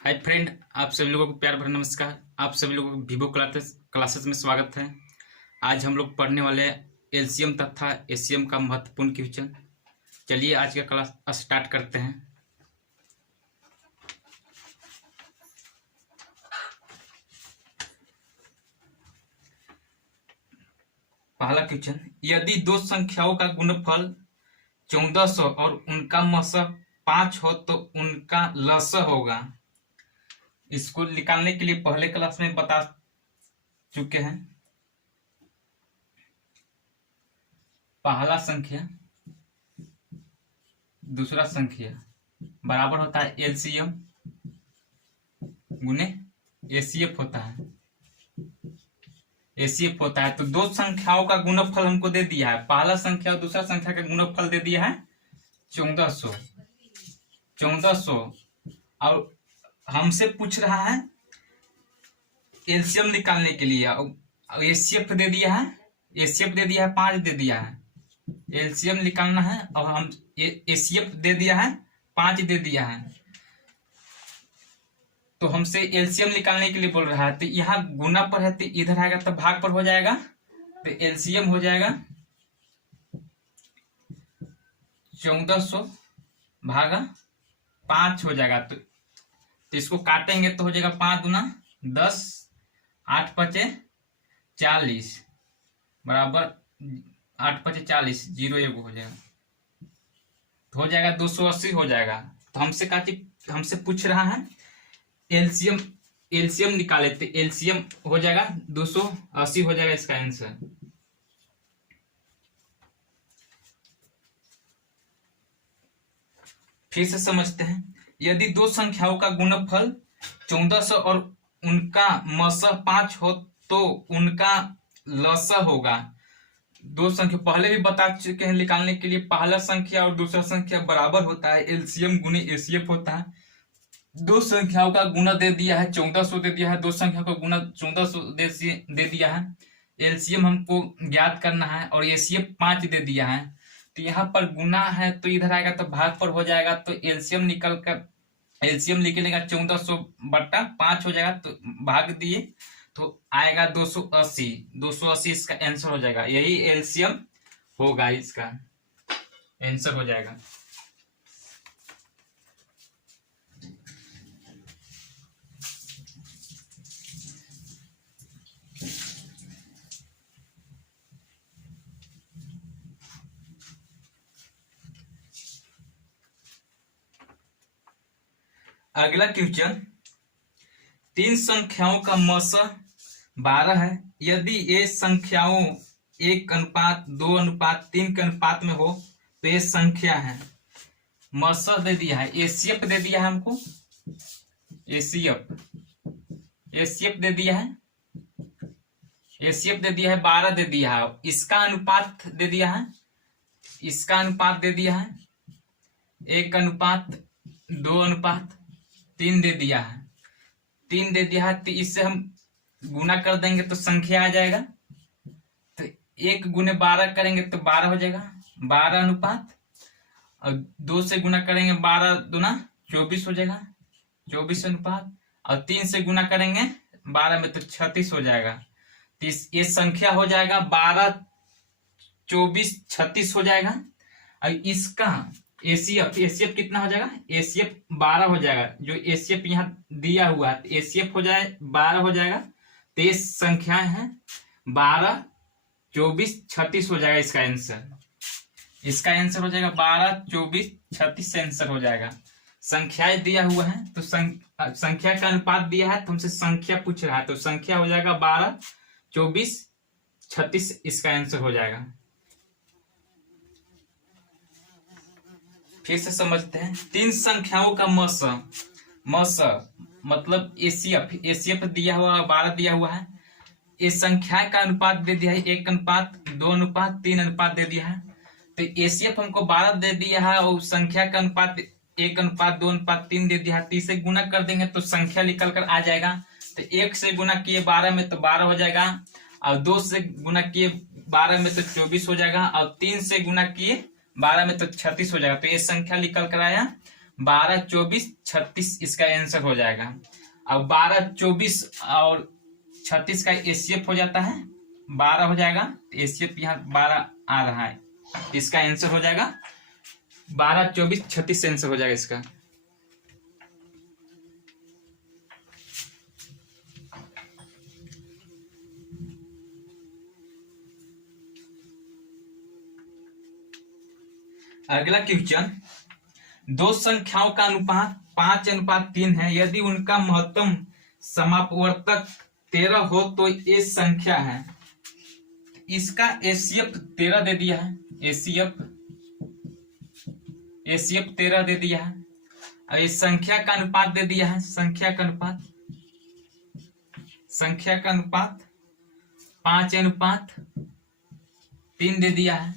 Hi friend, आप सभी लोगों को प्यार भरा नमस्कार। आप सभी लोगों को वीवो क्लासेस में स्वागत है। आज हम लोग पढ़ने वाले हैं एलसीएम तथा एससीएम का महत्वपूर्ण क्वेश्चन। चलिए आज का क्लास स्टार्ट करते हैं। पहला क्वेश्चन, यदि दो संख्याओं का गुणनफल 1400 और उनका मसह 5 हो तो उनका लसह होगा। इसको निकालने के लिए पहले क्लास में बता चुके हैं। पहला संख्या दूसरा संख्या बराबर होता है एलसीएम गुने एसीएफ होता है। एसीएफ होता है तो दो संख्याओं का गुणनफल हमको दे दिया है। पहला संख्या और दूसरा संख्या का गुणनफल दे दिया है 1400 और हमसे पूछ रहा है एलसीएम निकालने के लिए। एसीएफ दे दिया है, 5 दे दिया है। एलसीएम निकालना है और हम एसीएफ दे दिया है, 5 दे दिया है। तो हमसे एलसीएम निकालने के लिए बोल रहा है। तो यहाँ गुना पर है तो इधर आएगा तो भाग पर हो जाएगा। तो एलसीएम हो जाएगा 1400 भागा 5 हो जाएगा। तो इसको काटेंगे तो हो जाएगा 5 दूना 10, 8 पचे 40 बराबर 8 पचे 40, 0 एगो हो जाएगा। तो हो जाएगा 280 हो जाएगा। तो हमसे पूछ रहा है एलसीएम निकाले तो एलसीएम हो जाएगा 280 हो जाएगा इसका आंसर। फिर से समझते हैं। यदि दो संख्याओं का गुणनफल 1400 और उनका मसह 5 हो तो उनका लसह होगा। दो संख्या पहले भी बता चुके हैं निकालने के लिए। पहला संख्या और दूसरा संख्या बराबर होता है एलसीएम गुने एसीएफ होता है। दो संख्याओं का गुणा दे दिया है 1400 दे दिया है, दो संख्या का गुणा 1400 दे दिया है। एलसीएम हमको ज्ञात करना है और एसीएफ 5 दे दिया है। तो यहाँ पर गुना है तो इधर आएगा तो भाग पर हो जाएगा। तो एलसीएम निकलेगा 1400 बट्टा 5 हो जाएगा। तो भाग दिए तो आएगा 280 इसका आंसर हो जाएगा। यही एलसीएम होगा, इसका आंसर हो जाएगा। अगला क्वेश्चन, 3 संख्याओं का मसह 12 है। यदि ये संख्याओं 1:2:3 के अनुपात में हो तो ये संख्या है। मसह दे दिया है, एसीएफ दे दिया है हमको। एसीएफ दे दिया है, 12 दे दिया है। इसका अनुपात दे दिया है, 1:2:3 दे दिया है। 3 दे दिया है तो इससे हम गुना कर देंगे तो संख्या आ जाएगा। तो 1 गुने 12 करेंगे तो 12 हो जाएगा, 12 अनुपात। और 2 से गुना करेंगे 12 दूना 24 हो जाएगा, 24 अनुपात। और 3 से गुना करेंगे 12 में तो 36 हो जाएगा। तो ये संख्या हो जाएगा 12, 24, 36 हो जाएगा। और इसका एसीएफ कितना हो जाएगा? एसीएफ 12 हो जाएगा। जो एसीएफ यहाँ दिया हुआ है एसीएफ हो जाए 12 हो जाएगा। तो ये संख्या है 12, 24, 36 हो जाएगा इसका आंसर। इसका आंसर हो जाएगा 12, 24, 36 से आंसर हो जाएगा। संख्याएं दिया हुआ है तो संख्या का अनुपात दिया है तो हमसे संख्या पूछ रहा है। तो संख्या हो जाएगा 12, 24, 36 इसका आंसर हो जाएगा। फिर से समझते हैं। 3 संख्याओं का मसह मतलब एसीएफ दिया हुआ 12 दिया हुआ है। इस संख्या का अनुपात दे दिया है 1:2:3 दे दिया है। तो एसीएफ हमको 12 दे दिया है और संख्या का अनुपात 1:2:3 दे दिया है। 3 से गुना कर देंगे तो संख्या निकल कर आ जाएगा। तो 1 से गुना किए 12 में तो 12 हो जाएगा। और 2 से गुना किए 12 में तो 24 हो जाएगा। और 3 से गुना किए 12 में तो 36 हो जाएगा। तो ये संख्या निकल कर आया 12, 24, 36 इसका आंसर हो जाएगा। अब 12, 24 और 36 का एचसीएफ हो जाता है 12 हो जाएगा। एचसीएफ यहाँ 12 आ रहा है, इसका आंसर हो जाएगा 12, 24, 36 आंसर हो जाएगा इसका। अगला क्वेश्चन, दो संख्याओं का अनुपात 5:3 है। यदि उनका महत्तम समापवर्तक 13 हो तो ये संख्या है। इसका एचसीएफ 13 दे दिया है, एचसीएफ 13 दे दिया है। और इस संख्या का अनुपात दे दिया है, संख्या का अनुपात 5:3 दे दिया है।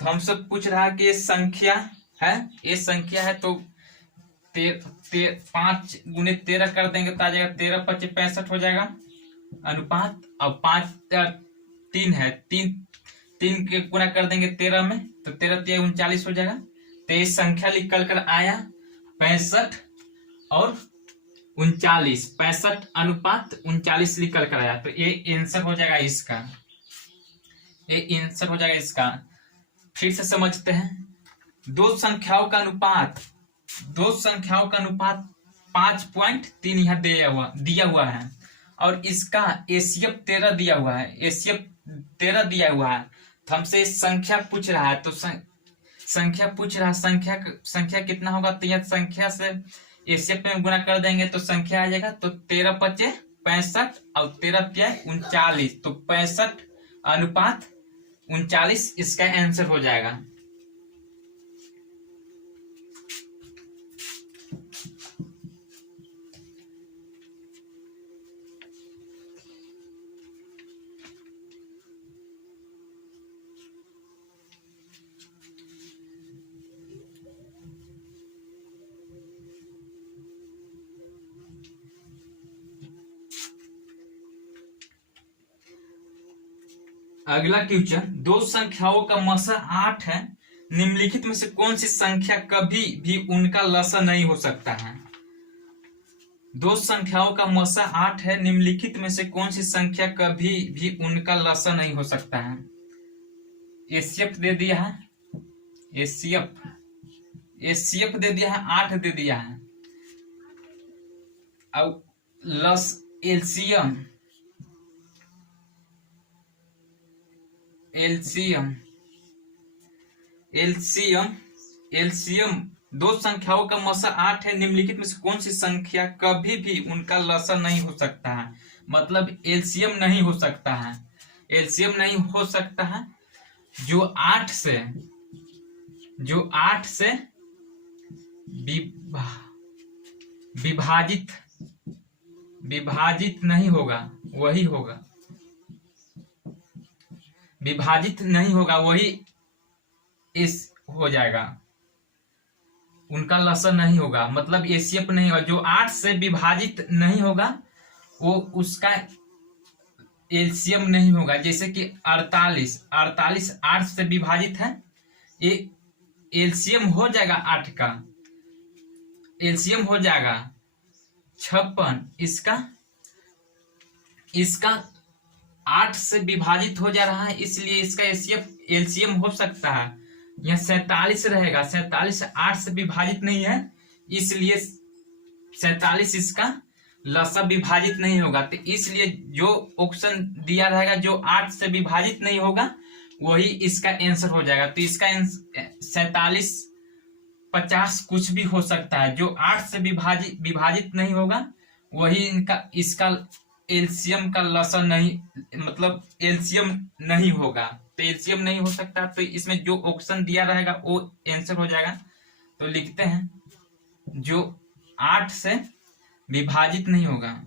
तो हमसे पूछ रहा है कि ये संख्या है तो 5 गुने 13 कर देंगे तो आ जाएगा 13, 25, 65 हो जाएगा अनुपात। अब 5, 3 है, 3 के गुना कर देंगे 13 में तो 13, 39 हो जाएगा। तो ये संख्या निकल कर आया 65 और 39, 65:39 निकल कर आया। तो ये आंसर हो जाएगा इसका। फिर से समझते हैं, दो संख्याओं का अनुपात 5.3 यहाँ दिया हुआ है और इसका एचसीएफ 13 दिया हुआ है, तो हमसे संख्या पूछ रहा है। तो संख्या कितना होगा, तो यह संख्या से एचसीएफ में गुना कर देंगे तो संख्या आ जाएगा। तो 13, 25, 65 और 13, 39, तो 65:39 इसका आंसर हो जाएगा। अगला क्वेश्चन, दो संख्याओं का मसा 8 है, निम्नलिखित में से कौन सी संख्या कभी भी उनका लसा नहीं हो सकता है। दो संख्याओं का मसा 8 है, निम्नलिखित में से कौन सी संख्या कभी भी उनका लसा नहीं हो सकता है। एचसीएफ दे दिया है, एचसीएफ दे दिया है, 8 दे दिया है। अब एलसीएम दो संख्याओं का मसा 8 है, निम्नलिखित में से कौन सी संख्या कभी भी उनका लसा नहीं हो सकता है। मतलब एलसीएम नहीं हो सकता है। जो 8 से विभाजित नहीं होगा वही होगा, विभाजित नहीं होगा वही इस हो जाएगा, उनका लसा नहीं होगा। मतलब एचसीएफ नहीं होगा। जो 8 से विभाजित नहीं होगा वो उसका एलसीएम नहीं होगा। जैसे कि 48 8 से विभाजित है, ये एलसीएम हो जाएगा 8 का, एलसीएम हो जाएगा 56। इसका 8 से विभाजित हो जा रहा है, इसलिए इसका एलसीएम हो सकता है। यह 47 रहेगा, 47 8 से विभाजित नहीं है, इसलिए 47 इसका लसा विभाजित नहीं होगा। तो इसलिए जो ऑप्शन दिया रहेगा जो 8 से विभाजित नहीं होगा वही इसका आंसर हो जाएगा। तो इसका 47, 50 कुछ भी हो सकता है। जो 8 से विभाजित नहीं होगा वही इसका एलसीएम का लसा नहीं, मतलब एलसीएम नहीं होगा। तो एलसीएम नहीं हो सकता, तो इसमें जो ऑप्शन दिया रहेगा वो आंसर हो जाएगा। तो लिखते हैं, जो 8 से विभाजित नहीं होगा,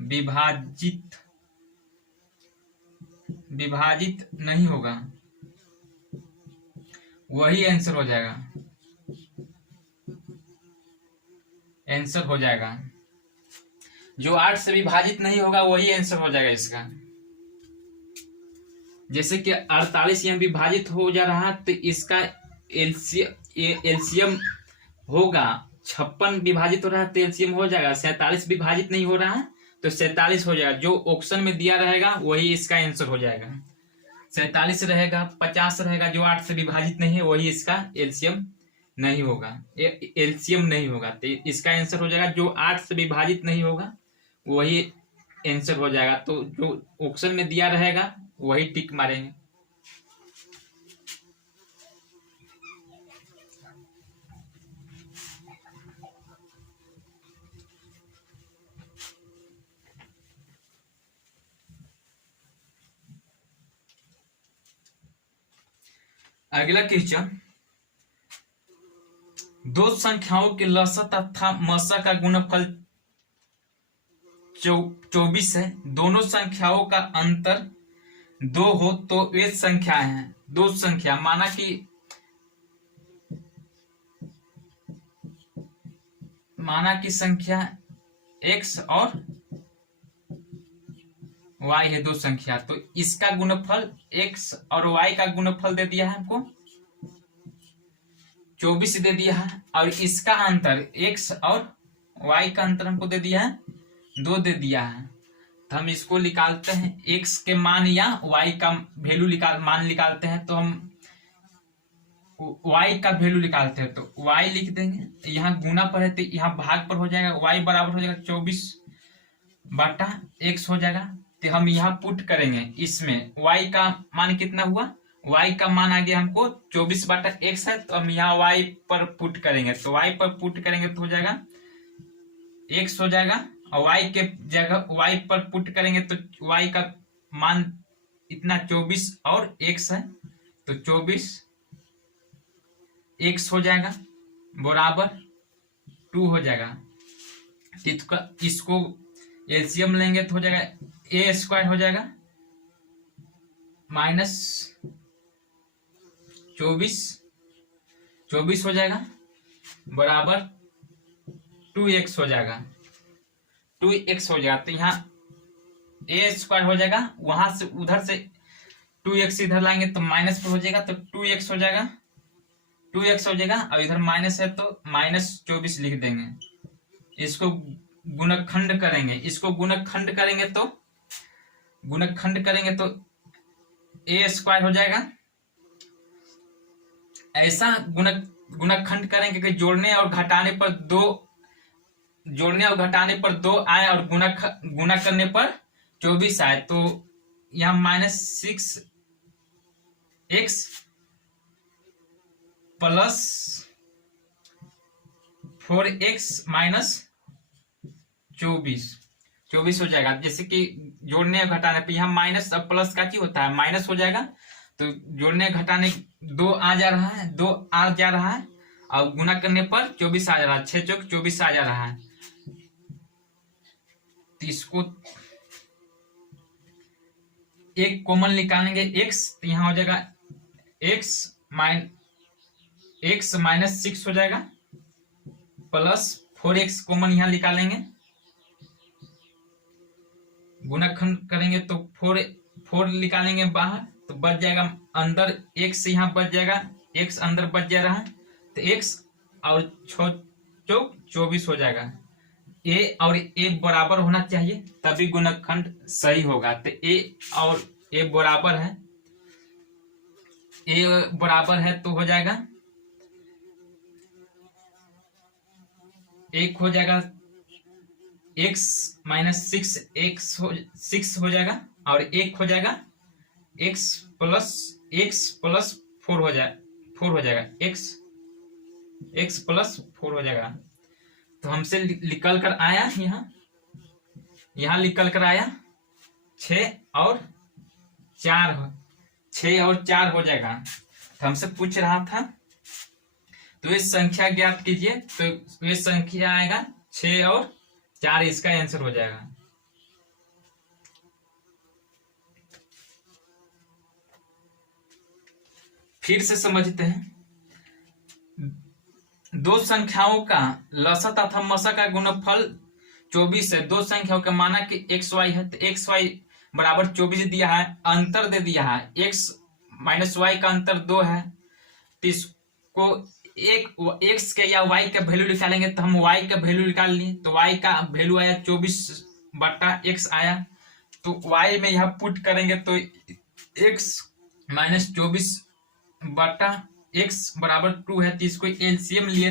विभाजित नहीं होगा वही आंसर हो जाएगा, जो 8 से विभाजित नहीं होगा वही आंसर हो जाएगा इसका। जैसे कि 48 यहाँ विभाजित हो जा रहा है, तो इसका एलसीएम होगा 56 विभाजित हो रहा है तो एलसीएम हो जाएगा, 47 विभाजित नहीं हो रहा है तो 47 हो जाएगा। जो ऑप्शन में दिया रहेगा वही इसका आंसर हो जाएगा। 47 रहेगा, 50 रहेगा, जो 8 से विभाजित नहीं है वही इसका एलसीएम नहीं होगा, एलसीएम नहीं होगा। तो इसका आंसर हो जाएगा जो 8 से विभाजित नहीं होगा वही आंसर हो जाएगा। तो जो ऑप्शन में दिया रहेगा वही टिक मारेंगे। अगला क्वेश्चन, दो संख्याओं के लसा तथा मसा का गुणनफल 24 है। दोनों संख्याओं का अंतर 2 हो तो वे संख्या है। दो संख्या माना कि संख्या x और y है, दो संख्या। तो इसका गुणनफल x और y का गुणनफल दे दिया है हमको 24 दे दिया है, और इसका अंतर x और y का अंतर हमको दे दिया है 2 दे दिया है। तो हम इसको निकालते हैं, x के मान या y का वैल्यू मान निकालते हैं। तो हम y का वैल्यू निकालते हैं, तो y लिख देंगे, यहाँ गुना पर है तो यहाँ भाग पर हो जाएगा, y बराबर हो जाएगा 24 बटा x हो जाएगा। तो हम यहाँ पुट करेंगे, इसमें y का मान कितना हुआ, y का मान आ गया हमको 24 बटा x है, तो हम यहाँ y पर पुट करेंगे। तो y पर पुट करेंगे तो हो जाएगा x हो जाएगा, और y के जगह y पर पुट करेंगे तो y का मान इतना 24 और x है, तो 24 x हो जाएगा बराबर 2 हो जाएगा। इसको एलसीएम लेंगे तो हो जाएगा a स्क्वायर हो जाएगा माइनस 24 हो जाएगा बराबर 2x हो जाएगा, 2x हो जाएगा। तो यहाँ a स्क्वायर हो जाएगा, वहां से उधर से 2x इधर लाएंगे तो माइनस पर हो जाएगा, तो 2x हो जाएगा, 2x हो जाएगा, और इधर माइनस है तो माइनस 24 लिख देंगे। इसको गुणनखंड करेंगे, इसको गुणनखंड करेंगे तो a स्क्वायर हो जाएगा। ऐसा गुणनखंड करेंगे कि जोड़ने और घटाने पर 2 आए और गुणा करने पर 24 आए। तो यहाँ minus 6x plus 4x minus 24 हो जाएगा। जैसे कि जोड़ने और घटाने पर यहाँ माइनस और प्लस का क्या होता है, माइनस हो जाएगा। तो जोड़ने घटाने 2 आ जा रहा है, 2 आ जा रहा है, और गुना करने पर 24 आ जा रहा है, 6 चौक 24 आ जा रहा है। तो इसको एक कॉमन निकालेंगे x, तो यहाँ हो जाएगा x माइनस 6 हो जाएगा प्लस 4x कॉमन यहाँ निकालेंगे, गुणनखंड करेंगे तो 4 निकालेंगे बाहर, तो बच जाएगा अंदर x यहाँ बच जाएगा, x अंदर बच जा रहा है, तो x और 6 चौक 24 हो जाएगा। a और a बराबर होना चाहिए तभी गुणनखंड सही होगा। तो a और a बराबर है तो हो जाएगा, एक हो जाएगा x माइनस 6 हो जाएगा, और एक हो जाएगा x प्लस 4 हो जाएगा, x प्लस 4 हो जाएगा। तो हमसे निकल कर आया, यहाँ निकल कर आया 6 और 4 हो जाएगा। तो हमसे पूछ रहा था, तो ये संख्या ज्ञात कीजिए, तो ये संख्या आएगा 6 और 4, इसका आंसर हो जाएगा। फिर से समझते हैं, दो संख्याओं का लसा तथा मसा का गुणनफल 24 है। दो संख्याओं का माना कि xy है, तो xy बराबर 24 दिया है, अंतर दे दिया है x माइनस y का अंतर 2 है। तो इसको एक्स के या वाई का वैल्यू निकालेंगे तो हम वाई का वैल्यू निकाल लिए, तो वाई का वैल्यू आया 24/x आया। तो वाई में यहाँ पुट करेंगे तो x माइनस 24/x बराबर 2 है। तो इसको एलसीएम लिए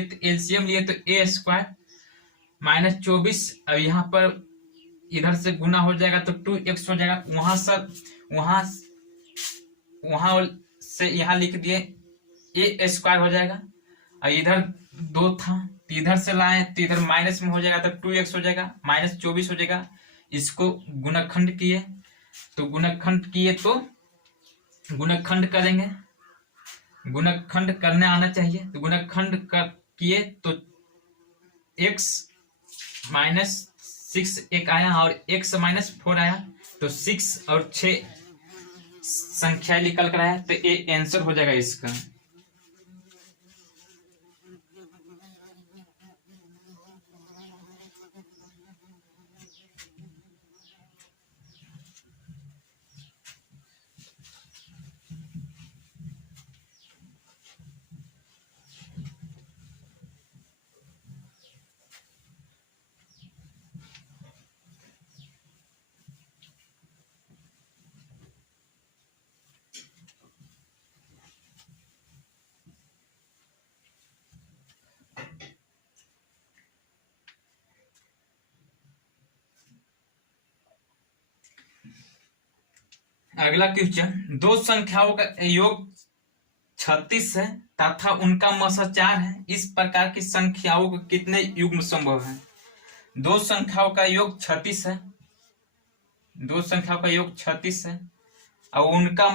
तो a² माइनस 24, अब यहाँ पर इधर से गुना हो जाएगा तो 2x हो जाएगा। वहां से यहाँ लिख दिए a² हो जाएगा। और इधर 2 था तो इधर से लाए तो इधर माइनस में हो जाएगा तो 2x हो जाएगा, माइनस 24 हो जाएगा। इसको गुणनखंड किए तो गुणनखंड करेंगे, गुणनखंड करने आना चाहिए। तो गुणनखंड किए तो x माइनस 6 एक आया और x माइनस 4 आया। तो 6 और 6 संख्या निकल कर आया, तो ये आंसर हो जाएगा इसका। अगला क्वेश्चन, दो संख्याओं का योग 36 है तथा उनका मसा 4 है, इस प्रकार की संख्याओं के कितने युग्म संभव है? दो संख्याओं का योग 36 है, दो संख्याओं का योग 36 है और उनका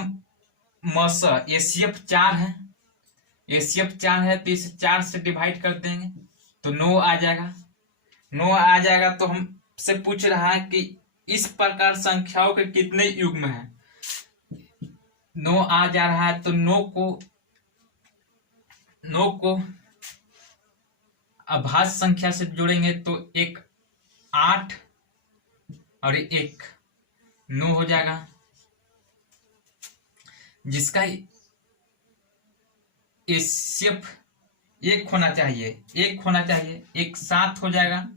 मसा एसीएफ 4 है। एसीएफ 4 है तो इसे 4 से डिवाइड कर देंगे तो 9 आ जाएगा। 9 आ जाएगा तो हमसे पूछ रहा है कि इस प्रकार संख्याओं के कितने युग्म हैं। 9 आ जा रहा है तो 9 को अभाज्य संख्या से जोड़ेंगे तो एक 8 और एक 9 हो जाएगा, जिसका एसीएफ 1 होना चाहिए, 1 होना चाहिए। एक 7 हो जाएगा,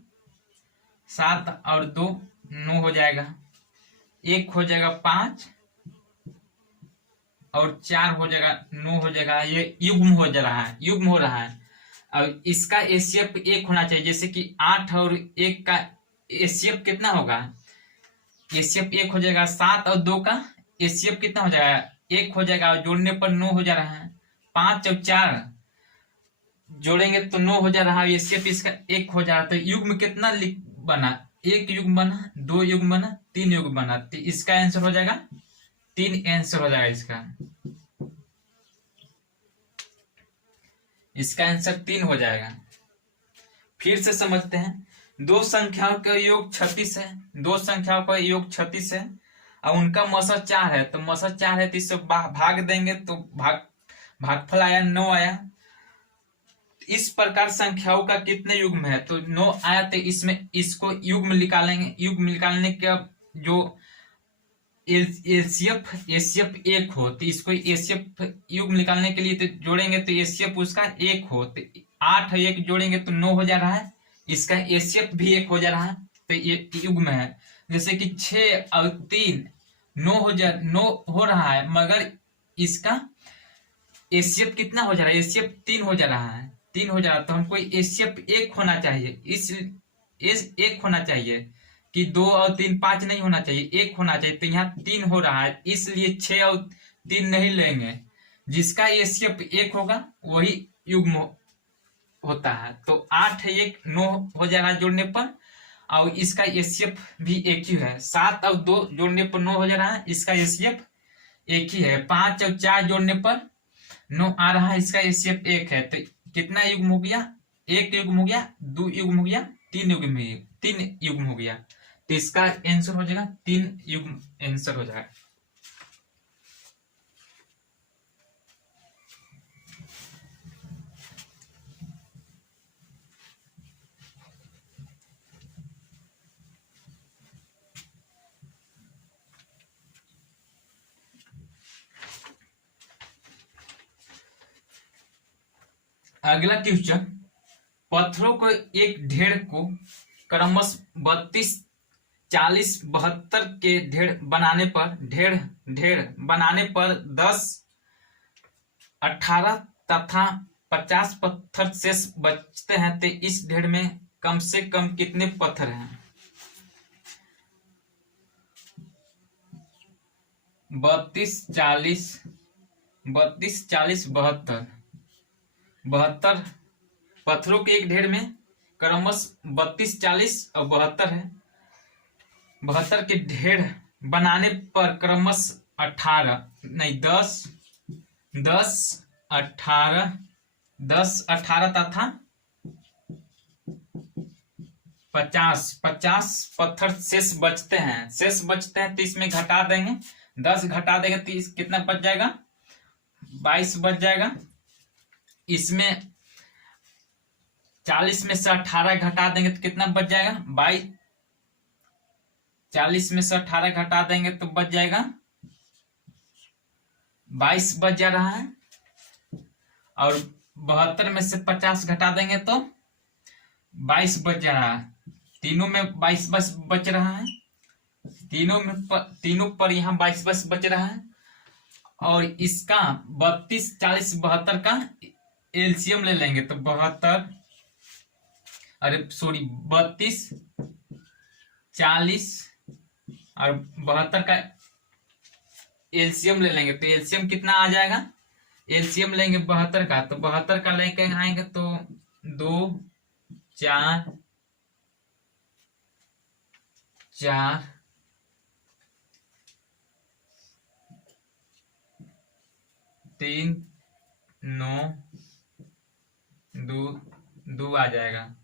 7 और 2 9 हो जाएगा। एक हो जाएगा 5 और 4 हो जाएगा 9 हो जाएगा। ये युग्म हो जा रहा है, युग्म हो रहा है। अब इसका एसीएफ 1 होना चाहिए, जैसे कि 8 और 1 का एसीएफ कितना होगा? एसीएफ 1 हो जाएगा। 7 और 2 का एसीएफ कितना हो जाएगा? 1 हो जाएगा और जोड़ने पर 9 हो जा रहा है। 5 और 4 जोड़ेंगे तो 9 हो जा रहा है, एसीएफ इसका 1 हो जा रहा है। तो युग्म कितना बना? 1 युग्म बना, 2 युग्म बना, 3 युग्म बना। तो इसका आंसर हो जाएगा 3 आंसर हो जाएगा इसका। इसका आंसर 3 हो जाएगा। फिर से समझते हैं, दो संख्याओं का योग 36 है, दो संख्याओं का योग 36 है और उनका मसा 4 है। तो मसा 4 है तो इससे भाग देंगे तो भागफल आया 9 आया। इस प्रकार संख्याओं का कितने युग्म है? तो 9 आया तो इसमें इसको युग्म निकालेंगे। युग्म निकालने का जो एसीएफ 1 हो तो इसको एसीएफ युग्म निकालने के लिए तो जोड़ेंगे तो एसीएफ उसका 1 हो। तो 8 और 1 जोड़ेंगे तो 9 हो जा रहा है, इसका एसीएफ भी 1 हो जा रहा है। तो ये युग्म है। जैसे कि 6 और 3 9 हो रहा है, मगर इसका एसीएफ कितना हो जा रहा है? एसीएफ 3 हो जा रहा है, 3 हो जा रहा है। तो हमको एसीएफ 1 होना चाहिए। इस 1 होना चाहिए कि 2 और 3 5 नहीं होना चाहिए, 1 होना चाहिए। तो यहाँ 3 हो रहा है, इसलिए 6 और 3 नहीं लेंगे। जिसका एसीएफ 1 होगा वही युग्म होता है। तो 8 1 9 हो जा रहा है जोड़ने पर, और इसका एसीएफ भी 1 ही है। 7 और 2 जोड़ने पर 9 हो जा रहा है, इसका एसीएफ 1 ही है। 5 और 4 जोड़ने पर 9 आ रहा है, इसका एसीएफ 1 है। तो कितना युग्म हो गया? 1 युग्म हो गया, 2 युग्म हो गया, 3 युग्म हो गया। तो इसका आंसर हो जाएगा 3 युग्म आंसर हो जाएगा। अगला क्वेश्चन, पत्थरों को एक ढेर को क्रमश 32, 40, 72 के ढेर बनाने पर 10, 18 तथा 50 पत्थर शेष बचते हैं, तो इस ढेर में कम से कम कितने पत्थर हैं? 32, 40, 72 पत्थरों के एक ढेर में क्रमश 32, 40 और 72 है। 72 के ढेर बनाने पर क्रमश 18 नहीं 10, 18 तथा 50 पत्थर शेष बचते हैं तो इसमें घटा देंगे, 10 घटा देंगे तो कितना बच जाएगा? 22 बच जाएगा। इसमें 40 में से 18 घटा देंगे तो कितना बच जाएगा? 22। 40 में से 18 घटा देंगे तो बच जाएगा 22 बच जा रहा है। और 72 में से 50 घटा देंगे तो 22 बच जा रहा है। तीनों में 22 बच रहा है, तीनों पर यहाँ 22 बच रहा है। और इसका 32, 40, 72 का एलसीएम ले लेंगे तो 32, 40 और 72 का एलसीएम ले लेंगे तो एलसीएम कितना आ जाएगा? एलसीएम लेंगे 72 का, तो 72 का लेके आएंगे तो 2, 4, 3, 9, 2 आ जाएगा।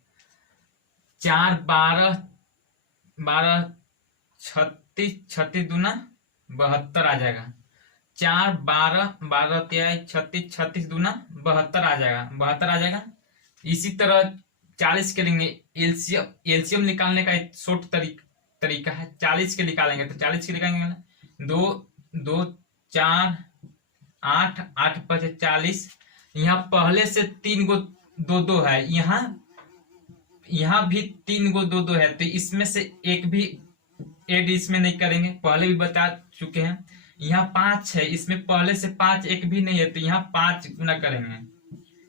4, 12, 36 दूना 72 आ जाएगा। 4, 12, 36 दूना 72 आ जाएगा, 72 आ जाएगा। इसी तरह 40 के लेंगे, एलसीएम निकालने का एक शॉर्ट तरीका है। 40 के निकालेंगे तो 40 के निकालेंगे 2, 4, 8, 8 5 40। यहाँ पहले से 3 गो 2 है, यहाँ भी 3 गो 2 है, तो इसमें से एक भी एड इसमें नहीं करेंगे, पहले भी बता चुके हैं। यहाँ 5 है, इसमें पहले से 5 एक भी नहीं है, तो यहाँ 5 गुना करेंगे,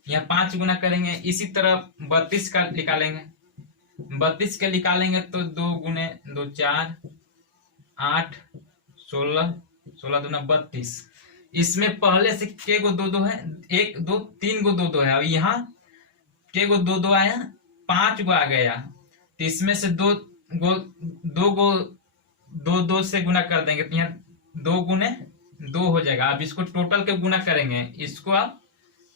यहाँ 5 गुना करेंगे। इसी तरह 32 का निकालेंगे, 32 के निकालेंगे तो 2 गुने 2 4, 8, 16 दूना 32। इसमें पहले से के गो 2 है, 1 2 3 गो 2 है, और यहाँ के गो 2 आया, 5 गो आ गया, तो इसमें से 2 गो से गुना कर देंगे तो यहाँ 2 गुने 2 हो जाएगा। अब इसको टोटल के गुना करेंगे, इसको आप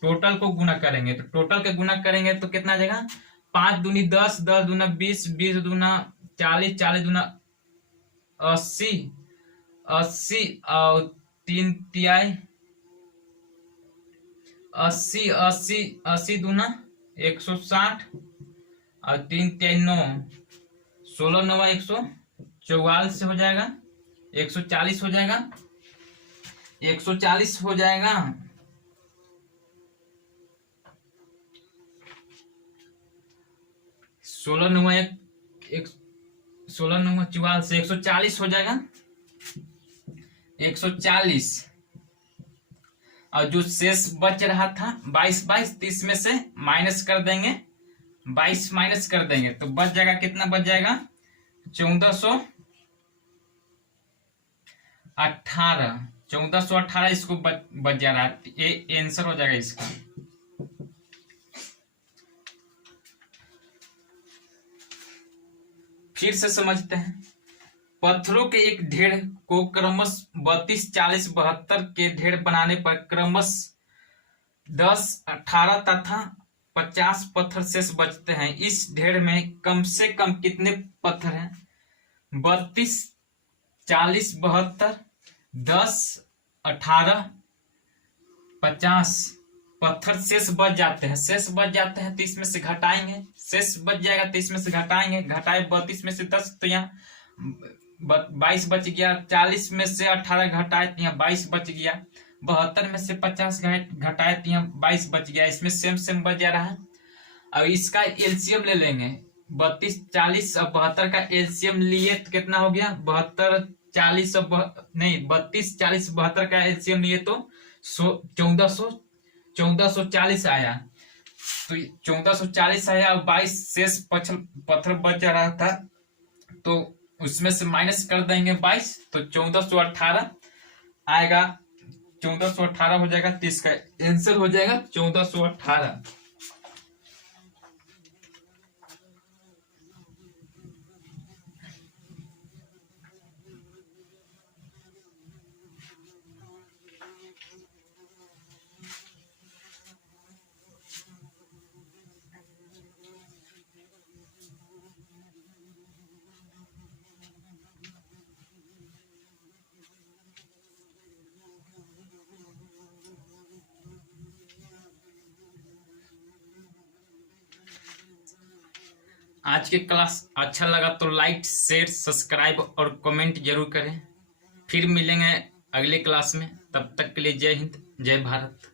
टोटल को गुना करेंगे तो टोटल के गुना करेंगे तो कितना आ जाएगा? 5 दूनी 10, 10 दूना 20, 20 दूना 40, 40 दूना 80, 80 और 3 तिहाई 80, 80, 80 दूना 160 और 3 तिहाई 9, 16 9 144 हो जाएगा, 140 हो जाएगा, 140 हो जाएगा। 16 9 44 से 140 हो जाएगा, 140। और जो शेष बच रहा था 22, 30 में से माइनस कर देंगे, 22 माइनस कर देंगे तो बच जाएगा, कितना बच जाएगा? 1418 इसको बच जा रहा है, ये आंसर हो जाएगा इसका। फिर से समझते हैं, पत्थरों के एक ढेर को क्रमश 32, 40, 72 के ढेर बनाने पर क्रमश 10, 18 तथा 50 पत्थर शेष बचते हैं। इस ढेर में कम से कम कितने पत्थर हैं? 32, 40, 72, 10, 18, 50 पत्थर शेष बच जाते हैं। तो इसमें से घटाएंगे, शेष बच जाएगा तो इसमें से घटाएंगे, घटाए 32 में से 10 तो यहाँ 22 बच गया, 40 में से 18 घटाए तो यहाँ 22 बच गया। 72 में से 50 घटाए तो यहाँ 22 बच गया, इसमें सेम सेम बच जा रहा है। अब इसका एलसीएम ले लेंगे, 32 40 और 72 का एलसीएम लिए तो कितना हो गया, 72 40 और नहीं 32 40 72 का एलसीएम लिए तो 1440 आया। तो 1440 आया और 22 शेष पत्थर बच जा रहा था, तो उसमें से माइनस कर देंगे 22, तो 1418 आएगा, 1418 हो जाएगा, तो इसका आंसर हो जाएगा 1418। आज की क्लास अच्छा लगा तो लाइक शेयर सब्सक्राइब और कमेंट जरूर करें। फिर मिलेंगे अगली क्लास में, तब तक के लिए जय हिंद जय भारत।